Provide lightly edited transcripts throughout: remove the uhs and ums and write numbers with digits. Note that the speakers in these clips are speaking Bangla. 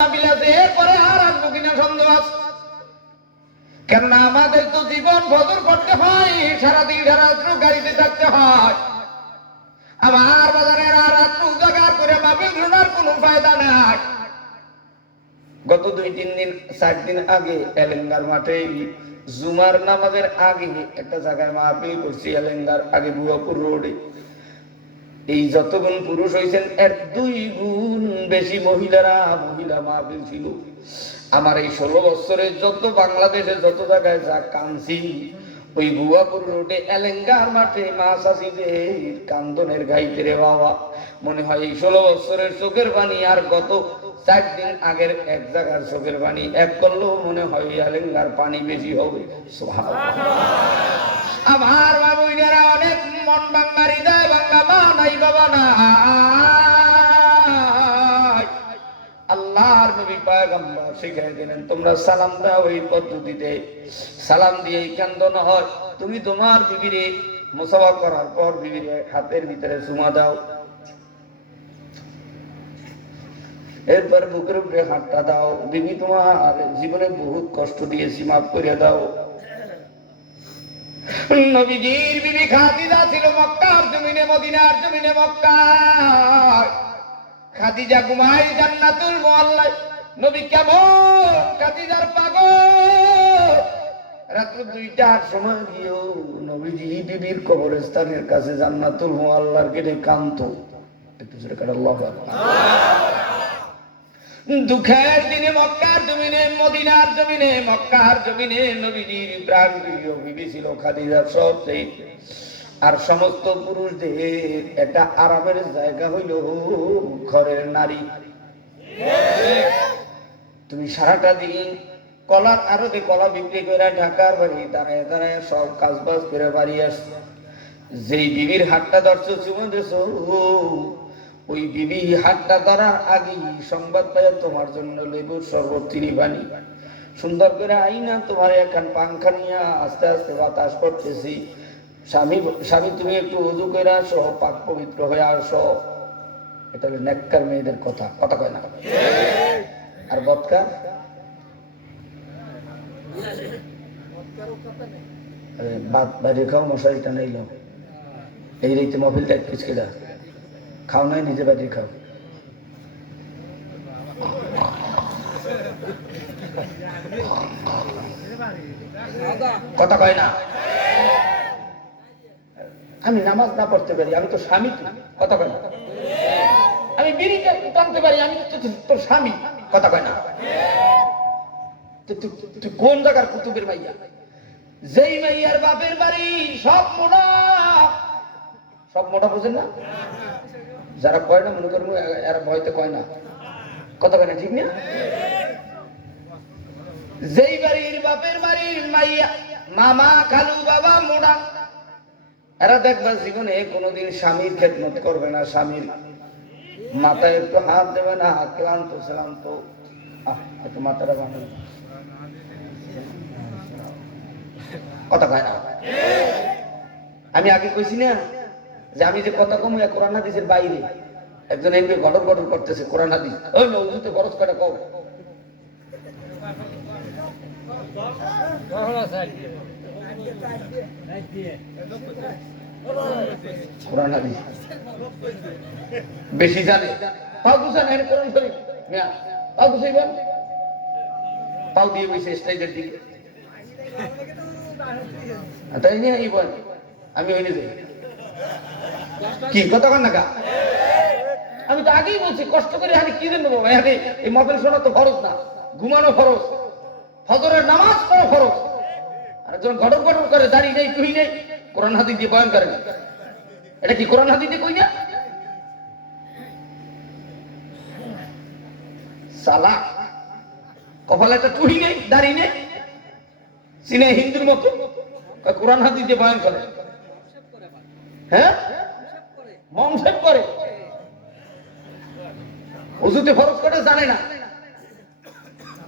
এরপরে আর আসবো কিনা সন্দেহ আছে। কেননা আমাদের তো জীবন বদল করতে হয়, সারাদিন রাত্র গাড়িতে থাকতে হয়। আমার বাজারের আর রাত্র উজাগার করে মাহফিল শোনার কোনো ফায়দা নাই। গত 2-3 দিন 4 দিন আগে এলেঙ্গার মাঠে জুমার নামাজের আগে একটা জায়গায় মাহফিল করছি, এলেঙ্গার আগে বুয়াপুর রোডে। এই যতগুণ পুরুষ হয়েছেন এর 2 গুণ বেশি মহিলা মাহফিল ছিল। আমার এই 16 বছরে যত বাংলাদেশে যত জায়গায় যা কানছি, ওই বুয়াপুর রোডে এলেঙ্গার মাঠে মা চাষিদের কান্দনের গাইতে রে বাবা। মনে হয় এই 16 বছরের চোখের পানি আর গত 4 দিন আগের এক জায়গার চোখের পানি এক করলেও মনে হয় এলেঙ্গার পানি বেশি হবে। আমার বাবুইনেরা অনেক মন ভাঙা হৃদয় ভাঙা মা নাই বাবা নাই। আল্লাহর নবী পয়গম্বর শিখাই দিলেন তোমরা সালাম দাও এই পদ্ধতিতে। সালাম দিয়ে কান্দন হয়। তুমি তোমার বিবিরে মুসাফা করার পর বিবিরে হাতের ভিতরে চুমা দাও, এরপর বুকের উপরে হাতটা দাও। বিবি তোমার জীবনে বহুত কষ্ট দিয়েছি, মাফ করে দাও। নবীজির বিবি খাদিজা ছিল মক্কার জমিনে, মদিনার জমিনে মক্কার। খাদিজা ঘুমাই জান্নাতুল মুআল্লায়। নবী কেমন খাদিজার পাগল। রাত্র 2টার সময় গিয়েও নবীজি বিবির কবরস্থানের কাছে জান্নাতুল মুআল্লার গেটে কাঁদতো। একটু জোরে কাটা আল্লাহু আকবার। দুঃখের দিনে মক্কার জমিনে, মদিনার জমিনে, মক্কার জমিনে নবীজির প্রাণ প্রিয় বিবি ছিল খাদিজা সবচেয়ে। আর সমস্ত পুরুষদের একটা আরামের জায়গা হইল ঘরের নারী। তুমি সারাটা দিন কলার আড়তে কলা বিক্রি করে ঢাকার বাড়ি দাঁড়ায় দাঁড়ায় সব কাজবাজ করে বাড়ি আসছো। যেই বিবির হাতটা ধরছো চুমো দিছো, ওই বিবি হাতটা ধরার আগেই সংবাদ পায় তোমার জন্য লেবুর শরবত, চিনি পানি সুন্দর করে আইনা তোমার এখন পাংখা নিয়ে আস্তে আস্তে বাতাস করতেছি। স্বামী তুমি একটু উযু করে আসো, পাক পবিত্র হয়ে আসো। এটা হলো নেককার মেয়েদের কথা, কথা কয় না। আর বদকার বাদ বাইরে খাও, মশারিটা নেইল এই রীতি মফিল দেখ কিচকিটা খাও নাই, নিজে বাইরে খাও। কথা কয় না। আমি নামাজ না পড়তে পারি, আমি তো স্বামী। কথা কয় না। আমি বিড়িটা টানতে পারি, আমি তো তোর স্বামী। কথা কয় না। তুই কোন জায়গার কুতুবের মাইয়া? যেই মাইয়ার বাপের বাড়ি সব মোটা, সব মোটা বুঝেন না? যারা কয় না মনে করবো এরা ভয়তে কয় না। কথা কয় না, ঠিক না? যেই বাড়ির বাপের বাড়ির মাইয়া মামা খালু বাবা মোড়া, এরা দেখবা জীবনে কোনোদিন স্বামীর খেদমত করবে না, স্বামীর মাথায় একটু হাত দেবে না। ক্লান্ত শ্রান্ত একটু মাথাটা বাঁধে, কথা কয় না। আমি আগে কইছি না যে আমি যে কথা কম কোরআন হাদিসের বাইরে। একজন এমপি গঠন গঠন করতেছে কোরআন হাদিস, ওই নজরুতে খরচ করে কও কোরআন হাদিস বেশি জানে। পাও বুঝা নেন কোরআন শরীফ মিয়া, পাও বুঝাইবেন, পাও দিয়ে বসে স্টেজের দিকে। তাই নিয়ে এই বল আমি হইলে যাই কি কথা কন না। আমি তো আগেই বলছি কষ্ট করে হানি কি দেন বাবা। এই মাহফিল শোনা তো ফরজ না, ঘুমানো ফরজ, ফজরের নামাজ পড়া ফরজ। আর একজন ঘটন ঘটন করে দাঁড়িয়ে নেই তুই নেই, কোরআন হাদিস দিয়ে বয়ান করে। এটা কি কোরআন হাদিস দিয়ে কই না? সালা কপালে একটা তুই নেই, দাঁড়িয়ে নেই, সিনে হিন্দুর মতো কোরআন হাদিস দিয়ে বয়ান করে। হ্যাঁ, মমসেপ করে, ওযুতে ফরজ করে জানে না,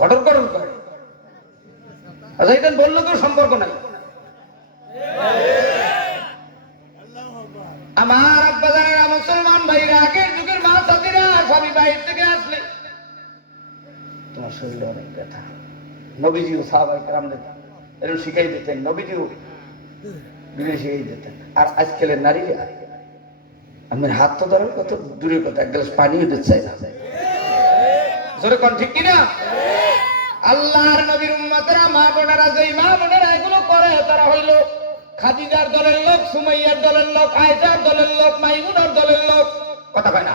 ঘটন ঘটন করে। আচ্ছা এটা বললো কেউ সম্পর্ক নাই। আমার আব্বা জানেরা মুসলমান ভাইরা, আগের যুগের মা সাথীরা স্বামী বাইরে থেকে আসলে তোমার শরীরে অনেক ব্যথা। নবীজিও সাহাবায়ে কেরামদের এরকম শিখাই দিতেন, নবীজিও বিবি শিখাই দিতেন। আর আজকালের নারীরা আমার হাত তো ধরার কত দূরের কথা, এক গ্লাস পানিও দিতে চাই না। জোরে কোন ঠিক কিনা? আল্লাহর নবীর উম্মতেরা, মা বোনেরা, যেই মা বোনেরা এগুলো করে তারা হইল খাদিজার দলের লোক, সুমাইয়ার দলের লোক, আয়েশার দলের লোক, মাইমুনার দলের লোক। কথা কয় না?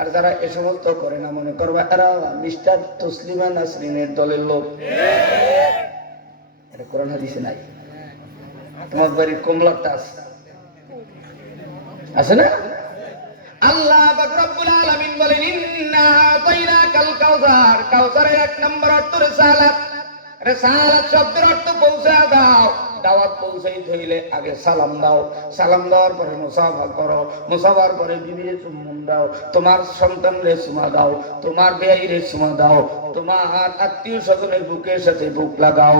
আর যারা এ সমস্ত করে না, মনে করবা এরা মিস্টার তসলিমা নাসরিনের দলের লোক। এটা কোরআন হাদিসে নাই। তোমার বাড়ির কমলাটা আছে না? আল্লাহ পাক রব্বুল আলামিন বলেন, ইন্না আতাইনাকাল কাউসার। কাউসারের এক নম্বর অর্থ রিসালাত। রিসালাত শব্দের অর্থ পৌঁছে দাও। দাওয়াত পৌঁছাইতে হইলে আগে সালাম দাও, সালাম দেওয়ার পরে মুসাফা করো, মুসাফার পরে বিবিরে চুম্বন দাও, তোমার সন্তানরে চুমা দাও, তোমার বেয়াইরে চুমা দাও, তোমার আত্মীয় স্বজনের বুকের সাথে বুক লাগাও।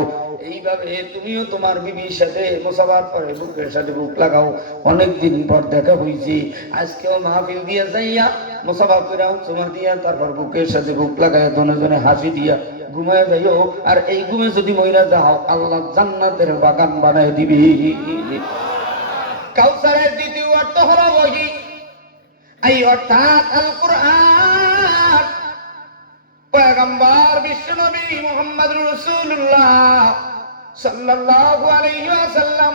এইভাবে তুমিও তোমার বিবির সাথে মুসাফার পরে বুকের সাথে বুক লাগাও। অনেকদিন পর দেখা হইছে, আজকেও মাহফিল দিয়ে যাইয়া মুসাফা কইরা চুমা দিয়া তারপর বুকের সাথে বুক লাগাইয়া দনে হাসি দিয়া ঘুমায় যাইও। আর এই ঘুমে যদি মইরা যাও, আল্লাহ জান্নাতের বাগান বানায় দিবি। কাউসারের দ্বিতীয় অর্থ হলো ওহী। এই অর্থাৎ আল কুরআন। পয়গম্বর বিশ্বনবী মুহাম্মদুর রাসূলুল্লাহ সাল্লাল্লাহু আলাইহি ওয়াসাল্লাম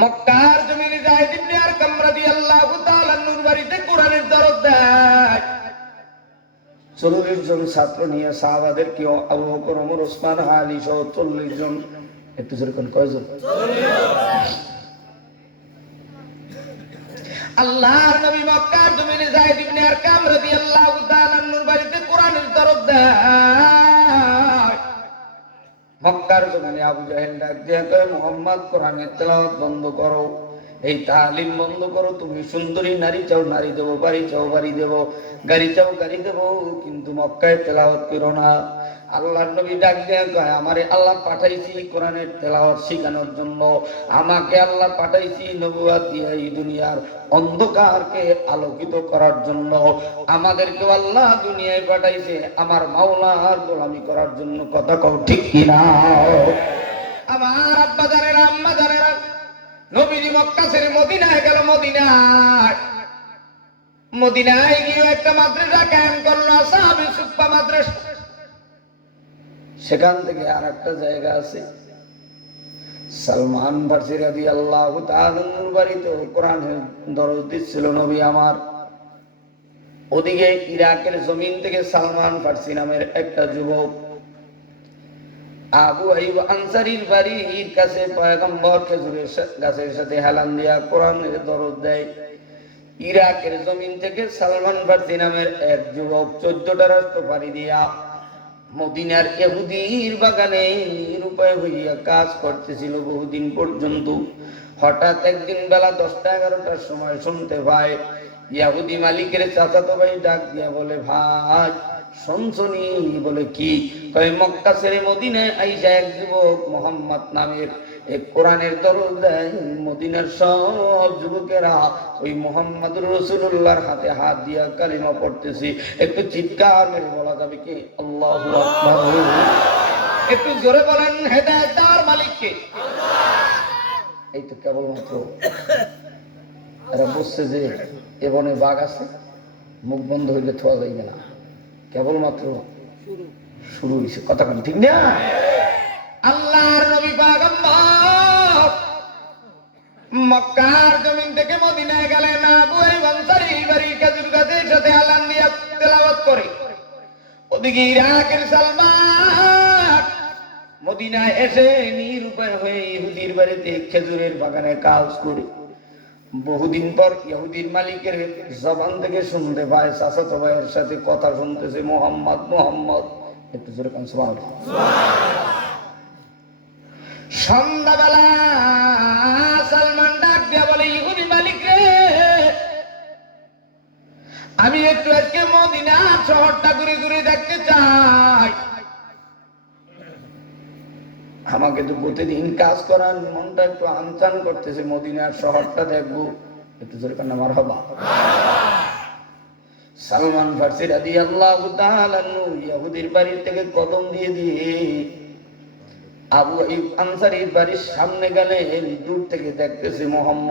মক্কার জমিনে যায়েদ ইবনে আরকাম রাদিয়াল্লাহু তাআলা আনহুর বাড়িতে কোরআনের দরস দেয়। 40 জন ছাত্র নিয়ে সাহাবাদের কেউ আবু বকর, ওমর, ওসমান, আলী সহ 40 জন। একটু যেরকম কয়জন? আল্লাহর নবী মক্কার জমিনে যায়েদ ইবনে আরকাম রাদিয়াল্লাহু তাআলা আনহুর বাড়িতে কোরআনের দরস দেয়। মক্কার জমিনে আবু জাহেল ডাক দিয়া কয়, মুহাম্মদ কোরআনের তেলাওয়াত বন্ধ করো, এই তালিম বন্ধ করো। তুমি সুন্দরী নারী চাও, নারী দেবো, বাড়ি চাও, বাড়ি দেবো, গাড়ি চাও, গাড়ি দেবো, কিন্তু মক্কায় তেলাওয়াত করো না। আল্লাহর নবী ডাক দিয়া কয়, আমারে আল্লাহ পাঠাইছি কোরআনের তেলাওয়াত শেখানোর জন্য। আমাকে আল্লাহ পাঠাইছি নবুয়ত দিয়ে এই দুনিয়ার অন্ধকারকে আলোকিত করার জন্য। আমাদেরকে আল্লাহ দুনিয়ায় পাঠাইছে আমার মাওলার গোলামি করার জন্য। কথা কও ঠিক কিনা? আমার আব্বা জানেরা, আম্মা জানেরা, নবীজি মক্কা ছেড়ে মদিনায় গেল। মদিনায় গিয়ে একটা মাদ্রাসা কায়েম করলো, আসহাবে সুফফা মাদ্রাসা। সেখান থেকে আর একটা জায়গা আছে, সালমান ফারসি রাদিয়াল্লাহু তাআলা আনহুর বাড়িতে কোরআনের দরস দিচ্ছিল নবী আমার। ওদিকে ইরাকের জমিন থেকে সালমান ফারসি নামের একটা যুবক আবু আইয়ুব আনসারীর বাড়ির কাছে পয়গম্বর খেজুরের গাছের সাথে হেলান দিয়া কোরআনের দরস দেয়। ইরাকের জমিন থেকে সালমান ফারসি নামের এক যুবক 14টা রাষ্ট্র পাড়ি দিয়া মদিনার ইহুদির বাগানে নিরুপায় হইয়া কাজ করতেছিল বহুদিন পর্যন্ত। হঠাৎ একদিন বেলা 10টা-11টার সময় শুনতে পায় ইহুদি মালিকের চাচাতো ভাই ডাক দিয়া বলে, ভাই শুনছনি? বলে কি? কয় মক্কা ছেড়ে মদিনায় আইসা এক যুবক মুহাম্মদ নামের এক কোরআনের দরস দেয়। মদিনার সব যুবকেরা ওই মুহাম্মদুর রাসূলুল্লাহর হাতে হাত দিয়া কালিমা পড়তেছে। একটু চিৎকার মেরে বলা যাবে কি আল্লাহু আকবার? একটু জোরে বলেন, হেদায়েত দেওয়ার মালিক কে? এই তো কেবলমাত্র এরা বুঝছে যে এ বনে বাঘ আছে, মুখ বন্ধ হইলে থোয়া যাইবে না। কেবলমাত্র শুরু হয়েছে। কথা কেন ঠিক না? আল্লাহর নবী পয়গম্বর মক্কার জমিন থেকে মদিনায় গেলেন। আবু আইয়ুব আনসারীর বাড়ির খেজুর গাছের সাথে হেলান দিয়া তেলাওয়াত করে। ওদিকে ইরাকের সালমান মদিনায় এসে নিরুপায় হয়ে ইহুদির বাড়িতে খেজুরের বাগানে কাজ করে। বহুদিন পর ইহুদির মালিকের জবান থেকে শুনতে পায় চাচাতো ভাইয়ের সাথে কথা শুনতেছে, মুহাম্মদ মুহাম্মদ। একটু জোরে কান সুবহানাল্লাহ। সন্ধ্যাবেলা সালমান ডাক দিয়া বলে, ইহুদি মালিক রে, আমি একটু আজকে মদিনা শহরটা ঘুরে ঘুরে দেখতে চাই। আমাকে তো প্রতিদিন কাজ করার মনটা একটু আনচান করতেছে, মদিনার শহরটা দেখবো। একটু জোরে কান্না মারহাবা। সালমান ফার্সি রাদিয়াল্লাহু তাআলা আনহু ইহুদির বাড়ি থেকে কদম দিয়ে দিয়ে আবু আইয়ুব আনসারীর বাড়ির সামনে গেলেন। দূর থেকে দেখতেছে মুহাম্মদ